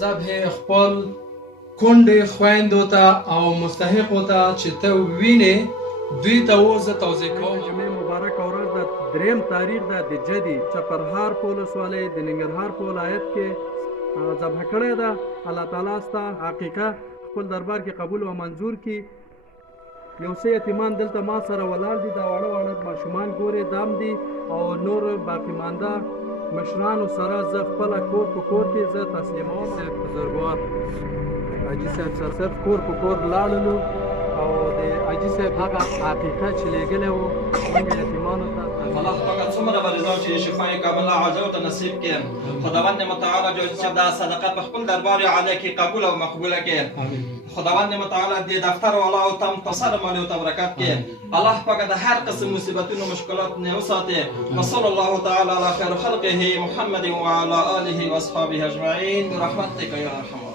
ذبح خپل کونډې خویندو ته او مستحقو ته چې ته ووینې دوی ته اوس زه توضیح کوم. جمعې مبارکه ورځ د 3 تاریخ ده د جدي چپرهار په ولسوالۍ د ننګرهار په ولایت کې ذبح کړې ده. الله تعالی ستا حقیقه خپل دربار کې قبول او منظور کړي. یو څه یتیمان دلته ما سره ولاړ دي، دا واړه واړه ماشومان ګورې دام دي او نور باقي مانده مشرانو سره زه خپله کور په کور کې زه تسلیموم. صاحب بزرګوار حاجي صاحب سره صرف کور په کور لاړلو او د حاجي صاحب هغه حقیقت چې لېږلی و موږ یتیمانو ته الله فقط څومره به رضا چې شفای کامله عاجله ته نصیب کړي. خداوند متعالی جل جلاله دا صدقه په خپل دربار عالی کې قبول او مقبوله کړي. خداوند متعالی دې دفتر والا او تم تصر مالی او برکت کړي. الله پاک د هر قسم مصیبتونو مشکلات نه وساتي. وصلی الله تعالی علی خیر خلقه محمد وعلى آله واصحابه اجمعین برحمتک یا ارحم